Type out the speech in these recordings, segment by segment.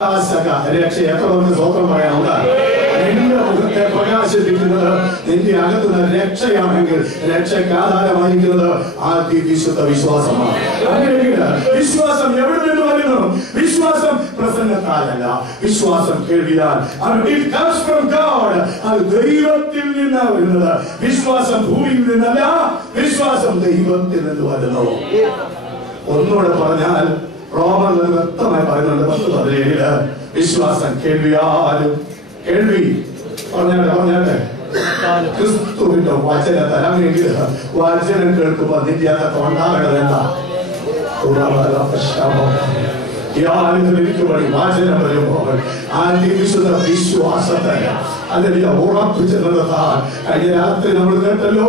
രക്ഷ എത്രവർക്ക് സ്വന്തം പറയാനുണ്ട്. നിന്റെ മുഖത്തെ പ്രകാശിപ്പിക്കുന്നത് നിന്റെ അകത്തുന്ന രക്ഷയാണെങ്കിൽ രക്ഷയ്ക്ക് ആധാരമായിരിക്കുന്നത് ആദ്യ വിശുദ്ധ വിശ്വാസമാണ്. അങ്ങനെയെങ്കിൽ വിശ്വാസം എവിടെ നിന്ന് വരുന്നു? വിശ്വാസം പ്രസംഗത്താലല്ല, വിശ്വാസം കേൾവിയാൽ. അത് ദൈവത്തിൽ നിന്നാണ് വരുന്നത്. വിശ്വാസം ഭൂമിയിൽ നിന്നല്ല, വിശ്വാസം ദൈവത്തിൽ നിന്ന് വരുന്നു. ഒന്നുകൂടെ പറഞ്ഞാൽ റോമറിൽ വ്യക്തമായി പറയുന്നുണ്ട് 10:17 വിശ്വാസം കേൾവിയാലും. കേൾവി പറഞ്ഞാട്ടെ ക്രിസ്തുവിന്റെ വചനത്താൽ. അങ്ങനെയെങ്കിൽ വചനം കേൾക്കുമ്പോൾ നിന്റെ അകത്ത് ഉണ്ടാകേണ്ടത് എന്താ? വാചനം വരുമ്പോൾ വിശുദ്ധ വിശ്വാസത്തെ അതിന്റെ ഉറപ്പിച്ച് നിർത്താൻ. കഴിഞ്ഞ രാത്രി നമ്മൾ കേട്ടല്ലോ,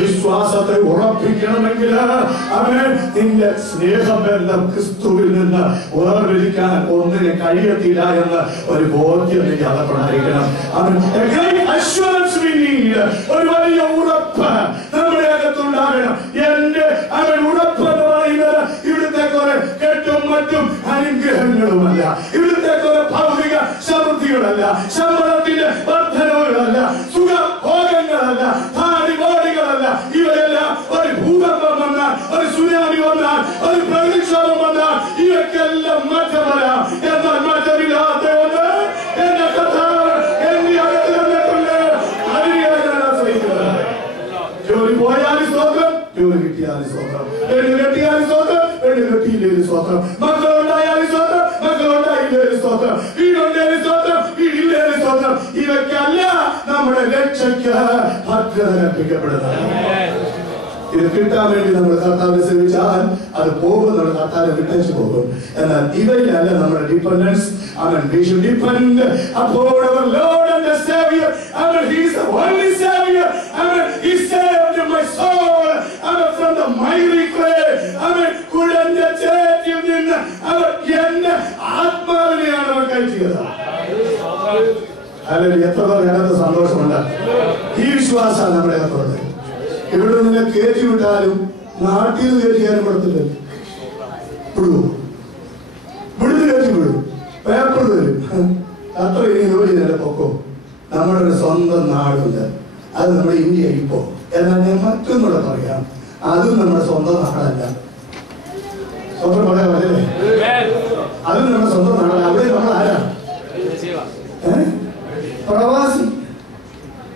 വിശ്വാസത്തെ ഉറപ്പിക്കണമെങ്കിൽ അവൻ നിന്റെ സ്നേഹബന്ധം ക്രിസ്തുവിൽ നിന്ന് വേർതിരിക്കാൻ ഒന്നിനെ കഴിയത്തില്ല എന്ന് ഒരു ബോധ്യം നിന്റെ അകത്തുണ്ടായിരിക്കണം. ഒരു വലിയ ഉറപ്പ് നമ്മുടെ അകത്തുണ്ടാകണം. അവൻ ഉറപ്പ് എന്ന് പറയുന്നത് ഇവിടുത്തെ കുറെ കെട്ടും മറ്റും അനുഗ്രഹങ്ങളുമല്ല, ഇവിടുത്തെ കുറെ ഭൗതിക സമൃദ്ധികളല്ല, ശമ്പളത്തിന്റെ വർധനവുകളല്ല, സുഖഭോഗങ്ങളല്ല, താടിവാടികളല്ല. ഇവയെല്ലാം ഒരു ഭൂകമ്പം വന്നാൽ, ഒരു സുനാമി വന്നാൽ, ഒരു പ്രകൃതിക്ഷോഭം വന്നാൽ ഇവയ്ക്കെല്ലാം മാറ്റം വരാം. എന്നാൽ മാറ്റമില്ലാത്ത ഒന്ന് എന്റെ കർത്താവ് എന്റെ അകത്ത് തന്നിട്ടുണ്ട്. അതിനെയാണ് ഞാൻ ആശ്രയിക്കുന്നത്. ജോലി പോയാലും സ്വന്തം, ജോലി കിട്ടിയാലും സ്വന്തം, വീട് കെട്ടിയാലും സ്വന്തം, വീട് കെട്ടിയില്ലേലും സ്വന്തം, മക്കളുണ്ടായാലും സ്വന്തം, മക്കളുണ്ടായില്ലേലും സ്വന്തം, വീടുണ്ടായാലും സ്വന്തം, വീടില്ലേലും സ്വന്തം. ഇവയ്ക്കല്ല നമ്മുടെ രക്ഷയ്ക്ക് ഭദ്രത കൽപ്പിക്കപ്പെടുന്നത്. ഇത് കിട്ടാൻ വേണ്ടി നമ്മൾ കർത്താവിനെ സേവിച്ചാൽ അത് പോകും, നമ്മൾ കർത്താവിനെ വിട്ടേച്ച് പോകും. എന്നാൽ ഇവയിലല്ല നമ്മുടെ dependence. We should depend upon our Lord and the Savior. He is the only Savior. He saved my soul from the miry clay. കുഴഞ്ഞ ചേറ്റിൽ നിന്ന് എന്റെ ആത്മാവിനെയാണ് അവർ കഴിച്ചത്. അല്ലെങ്കിൽ എത്ര പേർക്ക് സന്തോഷമുണ്ട്? ഈ വിശ്വാസമാണ് നമ്മുടെ അകത്തുള്ളത്. ഇവിടെ നിന്ന് കയറ്റി വിട്ടാലും നാട്ടിൽ നിന്ന് കയറ്റിയാലും കൊടുത്തില്ല, വിടുവോ? വിടുന്ന് കയറ്റി വിടും, പേപ്പർ തരും, അത്ര ഇനി ജോലി തന്നെ പൊക്കോ. നമ്മുടെ ഒരു സ്വന്തം നാടുണ്ട്, അത് നമ്മുടെ ഇന്ത്യ ഇപ്പോ. എന്നാൽ ഞാൻ മറ്റൊന്നുകൂടെ പറയാം, അതും നമ്മുടെ സ്വന്തം നാടല്ല. സ്വന്തം പറയാൻ പറ്റല്ലേ? അതും നമ്മുടെ സ്വന്തം നാടല്ല. അവിടെ നമ്മൾ ആരാ? പ്രവാസി.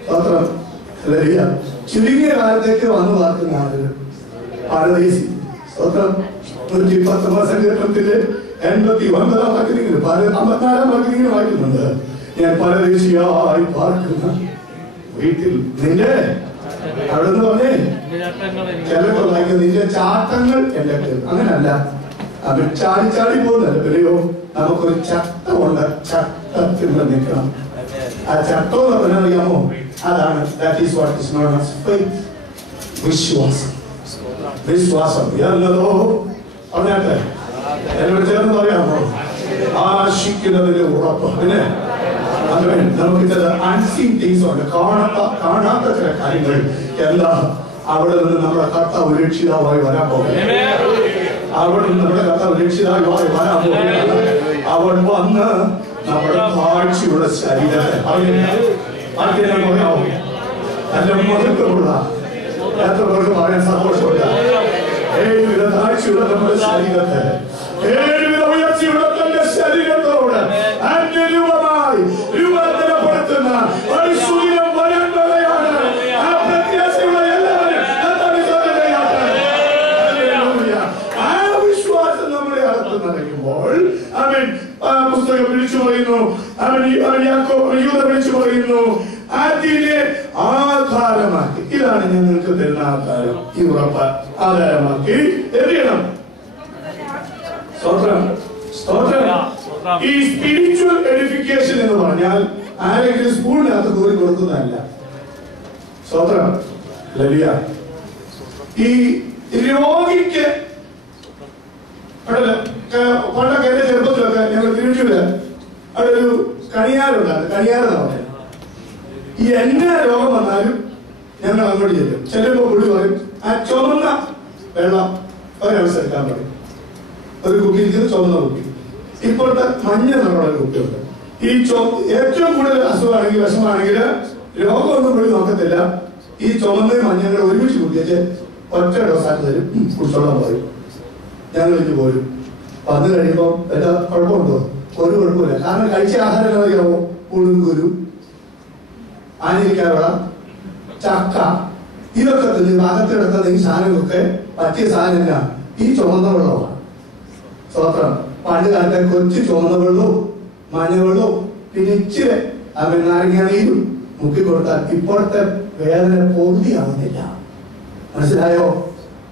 സ്വത്രം ചുരുങ്ങിയ കാലത്തേക്ക് വന്നു പാർക്കുന്ന ആളുകൾ പരദേശി. സ്വത്രം 119 സങ്കീർത്തനത്തില് 89-ാം വാക്യത്തിലും 54-ാം വാക്യത്തിലും വായിക്കുന്നുണ്ട്, ഞാൻ പരദേശിയായി പാർക്കുന്ന വീട്ടിൽ നിന്റെ അവിടെ നിന്ന് പറഞ്ഞേ ചിലപ്പോൾ വായിക്കുന്നത് നിന്റെ ചാട്ടങ്ങൾ എന്റെ. അങ്ങനല്ല, അവൻ ചാടി ചാടി പോകുന്നല്ല. പിന്നെയോ നമുക്കൊരു ചട്ടമുണ്ട്, ചട്ടത്തിൽ നിൽക്കണം. ആ ചട്ടം എന്ന് പറഞ്ഞാൽ അറിയാമോ? അതാണ് വിശ്വാസം. വിശ്വാസം എന്നതോ പറഞ്ഞാട്ടെ എന്നോട് ചേർന്ന് പറയാമോ? ആശിക്കുന്നതിന്റെ ഉറപ്പ്. പിന്നെ നമുക്ക് അൺസീൻ തിങ്സ് ഉണ്ട്, കാണാത്ത ചില കാര്യങ്ങൾ എല്ലാം അവിടെ നിന്ന് നമ്മുടെ കർത്താവ് രക്ഷിതാവായി വരാൻ പോകുന്നത്. അവിടെ നിന്ന് നമ്മുടെ കർത്താവ് രക്ഷിതാവായി വരാൻ പോകുന്നത്. അവൻ വന്ന് നമ്മുടെ കാഴ്ചയുള്ള ശരീരത്തെ പറയാമോ? നല്ല മഹത്വമുള്ള എത്ര പേർക്ക് പറയാൻ സന്തോഷമുണ്ട്. ഏഴുവിധ താഴ്ചയുള്ള നമ്മുടെ ശരീരത്തെ, ഏഴുവിധ ഉയർച്ചയുള്ള തന്റെ ശരീരത്തോട് അനുരൂപമായി രൂപാന്തരപ്പെടുത്തുന്ന ഒരു സൂര്യൻ വരാൻ വരെയാണ്. ആ പ്രത്യാശയുള്ള എല്ലാവരും ആ വിശ്വാസം നമ്മുടെ അകത്ത് നിറയുമ്പോൾ പുസ്തകം വിളിച്ചു പറയുന്നു, യൂദ വിളിച്ചു പറയുന്നു, അതിനെ ആധാരമാക്കി. ഇതാണ് ഞാൻ നിങ്ങൾക്ക് തരുന്ന ആധാരം. ഈ ഉറപ്പ് ആധാരമാക്കി എറിയണം. ഈ സ്പിരിച്വൽ എഡിഫിക്കേഷൻ എന്ന് പറഞ്ഞാൽ ആരെങ്കിലും സ്കൂളിനകത്ത് ദൂരം കൊടുക്കുന്നതല്ല. സ്വത്രം ലലിയ ഈ രോഗിക്ക് പണ്ടൊക്കെ എന്റെ ചെറുപ്പത്തിലൊക്കെ ഞങ്ങൾ തിരുവനന്തപുരം അവിടെ ഒരു കണിയാറുണ്ടായിരുന്നു. കണിയാറെന്നാ പറയുന്നത്. ഈ എന്നാ രോഗം വന്നാലും ഞങ്ങൾ അങ്ങോട്ട് ചെല്ലും. ചെല്ലുമ്പോൾ പുള്ളി പറയും, ആ ചുമന്ന വെള്ളം ഒരവസ്ഥ എടുക്കാൻ പറയും. ഒരു കുപ്പി ഇരിക്കുന്നത് ചുമന്ന കുപ്പി. ഇപ്പോഴത്തെ മഞ്ഞ നിറമുള്ള കുട്ടിയുണ്ട്. ഈ ഏറ്റവും കൂടുതൽ അസുഖമാണെങ്കിൽ വിഷമാണെങ്കിൽ രോഗമൊന്നും പോയി നോക്കത്തില്ല. ഈ ചുമന്ന മഞ്ഞങ്ങൾ ഒരുമിച്ച് കുടിച്ച് ഒറ്റ ഡോസാക്കി തരും, കുടിച്ചോളാൻ പറയും. ഞങ്ങൾ ഇഞ്ഞ് പോരും. വന്നു കഴിയുമ്പോൾ എല്ലാ കുഴപ്പമുണ്ടോ? ഒരു കുഴപ്പമില്ല. കാരണം കഴിച്ച ആഹാരം അറിയാമോ? പുഴുങ്കുരു, ആനിരിക്കാവള, ചക്ക, ഇതൊക്കെ തന്നെ ഭാഗത്തെടുത്ത ഈ സാധനങ്ങളൊക്കെ പറ്റിയ സാധനമില്ല. ഈ ചുമന്ന വെള്ളമാണ്. സ്വത്രം പണ്ട് കാലത്തെ കൊച്ചു ചുമന്ന വെള്ളവും മഞ്ഞ വെള്ളവും പിന്നെ ഇച്ചിരി നാരങ്ങ നീരും മുക്കി കൊടുത്താൽ ഇപ്പോഴത്തെ വേദന പൂർത്തിയാവുന്നില്ല. മനസ്സിലായോ?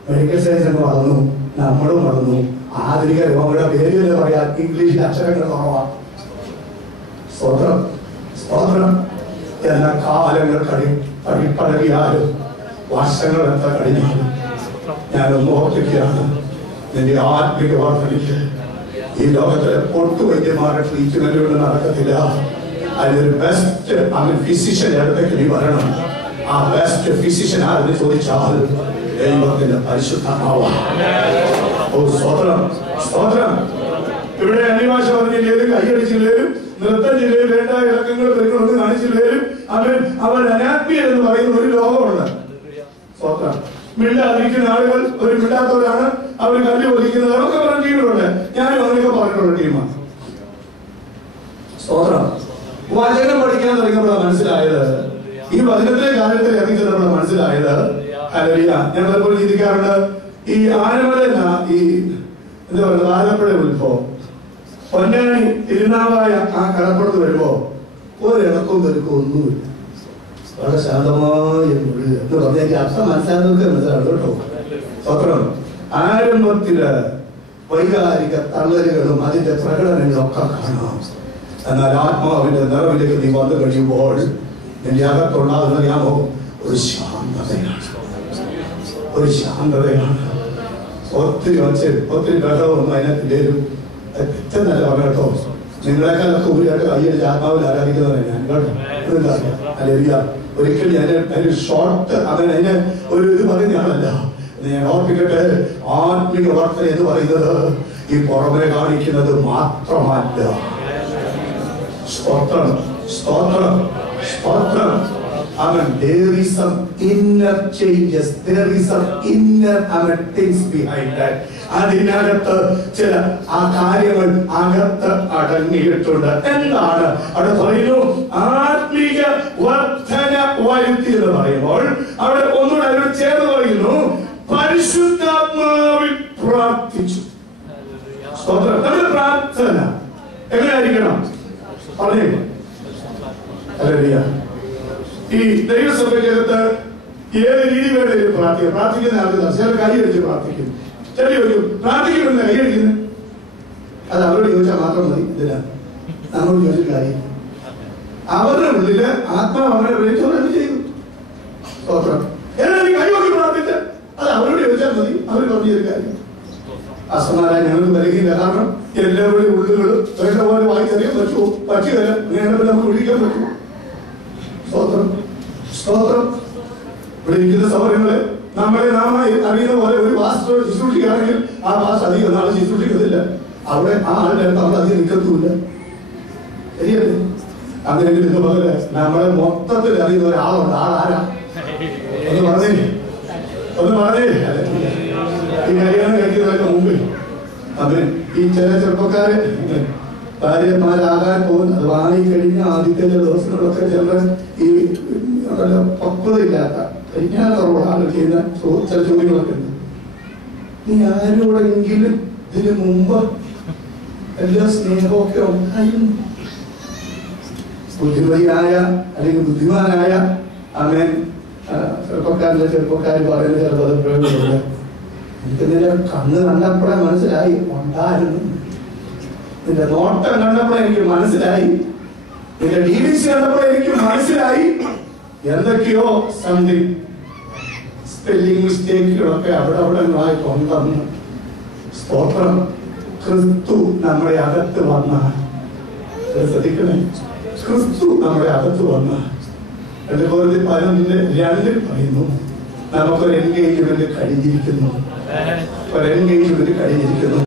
മെഡിക്കൽ സയൻസ് ഒക്കെ വളർന്നു, നമ്മളും വളർന്നു. ആധുനിക രോഗങ്ങളുടെ പേര് പറയാൻ ഇംഗ്ലീഷിൽ അക്ഷരങ്ങൾ കുറവാണ്. സ്വതന്ത്രം സ്വതന്ത്രം എന്ന കാലങ്ങൾ പഴകിയാലും വർഷങ്ങൾ എത്ര കഴിഞ്ഞാലും ഞാനൊന്ന് ഓർപ്പിക്കുകയാണ്, നിന്റെ ആത്മിക വർദ്ധനയ്ക്ക് ഈ ലോകത്തിലെ പൊട്ടുവൈദ്യന്മാരുടെ ട്രീറ്റ്മെന്റുകൾ നടക്കത്തില്ല. അതിനൊരു ബെസ്റ്റ് ഫിസിഷ്യന്റെ അടുത്തേക്ക് നീ വരണം. ആ ബെസ്റ്റ് ഫിസിഷ്യൻ ആരെന്ന് ചോദിച്ചാൽ ദൈവത്തിന്റെ പരിശുദ്ധാത്മാവാണ്. ഓ സ്തോത്രം സ്തോത്രം. ഇവിടെ അന്യഭാഷ പറഞ്ഞില്ലേലും കൈയടിച്ചില്ലേലും നൃത്തം ജില്ലയിൽ വേണ്ട ഇളക്കങ്ങൾ പെരുങ്ങളൊന്നും കാണിച്ചില്ലേലും അവൻ അനാത്മീയ എന്ന് പറയുന്ന ഒരു ലോകമുണ്ട്. സ്തോത്രം. മിണ്ടാതിരിക്കുന്ന ആളുകൾ ഒരു മിണ്ടാത്തവരാണ്, അവർ കല്ല് ഒലിക്കുന്നതാണ് ഒക്കെ പറഞ്ഞ ടീമുകളുണ്ട്. ഞാനും അങ്ങനെയൊക്കെ പറഞ്ഞിട്ടുള്ള ടീമാണ്. സ്തോത്രം. വചനം പഠിക്കാൻ തുടങ്ങിയപ്പോഴാണ് മനസ്സിലായത്, ഈ വചനത്തിലെ കാര്യത്തിൽ ഇറങ്ങിച്ചപ്പോഴാണ് മനസ്സിലായത്. ഹല്ലേലൂയ. ഞങ്ങൾ എപ്പോഴും ചിന്തിക്കാറുണ്ട്, ഈ ആനമല ഈ എന്താ പറയുക ആലപ്പുഴ ഉത്ഭവം പൊന്നാനി തിരുനാവായ ആ കടപ്പുറത്ത് വരുമ്പോ ഒരിളക്കവും പെരുക്കും ഒന്നുമില്ല. വളരെ ശാന്തമായ എന്ന് പറഞ്ഞ അർത്ഥം മനസ്സിലാക്കുന്നവർക്ക് മനസ്സിലാവും കേട്ടോ. സ്വത്രം. ആരംഭത്തില് വൈകാരിക തള്ളലുകളും അതിന്റെ പ്രകടനങ്ങളും ഒക്കെ കാണാം. എന്നാൽ ആത്മാവിന്റെ നിറവിലേക്ക് നീ വന്നു കഴിയുമ്പോൾ നിന്റെ അകത്തുണ്ടാകുന്നറിയാമോ? ഒരു ശാന്തതയാണ്, ഒരു ശാന്തതയാണ്. ഒത്തിരി ബഹളമൊന്നും അതിനകത്തില്ലേലും ഏറ്റവും നല്ല പറഞ്ഞു കേട്ടോ. നിങ്ങളെക്കാളൊക്കെ ഊരിയായിട്ട് കൈയടിച്ച് ആത്മാവിൽ ആരാധിക്കുന്നതാണ് ഞാൻ കേട്ടോ. അല്ലെ ഒരിക്കലും ഞാൻ അതിന് ഷോർട്ട് അങ്ങനെ അതിന് ഒരു ഇത് പറയുന്ന ആളല്ല. ഞാൻ ഓർപ്പിക്കട്ടെ, ആത്മിക വർത്തന എന്ന് പറയുന്നത് ഈ പുറമെ കാണിക്കുന്നത് മാത്രമല്ല. സ്തോത്രം സ്തോത്രം സ്തോത്രം. There is some inner changes. There is some inner things behind that. അതിനകത്ത് ചില ആ കാര്യങ്ങൾ അകത്ത് അടങ്ങിയിട്ടുണ്ട്. എന്താണ് അവിടെ പറയുന്നു? ആത്മീയ വർധന വരുത്തി എന്ന് പറയുമ്പോൾ അവിടെ ഒന്നുകൂടെ അതിനോട് ചേർന്ന് പറയുന്നു, പരിശുദ്ധാത്മാവിൽ പ്രാർത്ഥിച്ചു. സ്തോത്രം. നമ്മുടെ പ്രാർത്ഥന എങ്ങനെയായിരിക്കണം പറഞ്ഞേ? ഹല്ലേലൂയ. ഈ ദൈവസഭയ്ക്കകത്ത് ഏത് രീതി വേണമെങ്കിലും പ്രാർത്ഥിക്കുന്ന ആൾക്ക് ചില കൈ അടിച്ച് പ്രാർത്ഥിക്കും, ചില ചോദിക്കും പ്രാർത്ഥിക്കുമെന്ന് കൈ അടിക്കുന്നത്. അത് അവരോട് ചോദിച്ചാൽ മാത്രം മതി. ഇതില്ല നമ്മളോട് ചോദിച്ചിട്ട് കാര്യം. അവരുടെ ഉള്ളില് ആത്മാവ് അവരെ വിളിച്ചോണ്ട് ചെയ്തു. സ്തോത്രം. എന്നാൽ കൈവക്കി പ്രാർത്ഥിച്ച് അത് അവരോട് ചോദിച്ചാൽ മതി. അവർ പറഞ്ഞൊരു കാര്യം. അസമാരായ ഞങ്ങൾക്ക് വരികയില്ല. കാരണം എല്ലാവരുടെയും ഉള്ളുകളും വേണ്ട പോലെ വായിച്ചറിയാൻ പറ്റുമോ? പറ്റുകയല്ല. അങ്ങനെ നമുക്ക് വിളിക്കാൻ പറ്റുമോ? സ്തോത്രം സ്തോത്രം. ഇവിടെ ഇരിക്കുന്ന സൗകര്യങ്ങളെ നമ്മളെ നാമായി അറിയുന്ന പോലെ ഒരു വാസ്തു ശുശ്രൂഷിക്കുകയാണെങ്കിൽ ആ വാസ് അധികം നാളെ ശുശ്രൂഷിക്കുന്നില്ല. അവിടെ ആ ആളുടെ അടുത്ത് നമ്മൾ അധികം നിൽക്കത്തുമില്ല. ശരിയല്ലേ? അങ്ങനെയെങ്കിൽ ഇന്ന് പോലെ നമ്മളെ മൊത്തത്തിൽ അറിയുന്ന ഒരാളുണ്ട്. ആളാരാ? ഒന്ന് പറഞ്ഞേ, ഒന്ന് പറഞ്ഞേ. ഈ കല്യാണം കഴിക്കുന്നതിന് മുമ്പിൽ അവൻ ഈ ചില ചെറുപ്പക്കാരെ ഭാര്യമാരാകാൻ പോകുന്ന അത് വാങ്ങിക്കഴിഞ്ഞ ആദ്യത്തെ ചില ദിവസങ്ങളൊക്കെ ചില ഈ പക്വതയില്ലാത്ത പരിജ്ഞാനമുള്ള ആളുകൾ ചെയ്യുന്ന ചില ചോദ്യങ്ങളൊക്കെ ഉണ്ട്. നീ ആരോടെങ്കിലും ഇതിനു മുമ്പ് എല്ലാ സ്നേഹമൊക്കെ ഉണ്ടായിരുന്നു? ബുദ്ധിമതിയായ അല്ലെങ്കിൽ ബുദ്ധിമാനായ അവൻ ചെറുപ്പക്കാർ പറയുന്ന ചില പദപ്രയോഗങ്ങളുണ്ട്. എനിക്ക് നിന്റെ കണ്ണ് കണ്ടപ്പോഴേ മനസ്സിലായി ഉണ്ടായിരുന്നു, നിന്റെ നോട്ടം കണ്ടപ്പോഴേ എനിക്ക് മനസ്സിലായി, നിന്റെ ഡീലിങ്സ് കണ്ടപ്പോഴേ എനിക്ക് മനസ്സിലായി എന്തൊക്കെയോ സംതിങ് സ്പെല്ലിംഗ് മിസ്റ്റേക്കുകളൊക്കെ അവിടെ ഉണ്ടെന്ന്. സ്തോത്രം. ക്രിസ്തു നമ്മുടെ അകത്ത് വന്ന ശ്രദ്ധിക്കണേ, ക്രിസ്തു നമ്മുടെ അകത്ത് വന്ന 2 പറയുന്നു നമുക്കൊരു എൻഗേജ്മെന്റ് കഴിഞ്ഞിരിക്കുന്നു.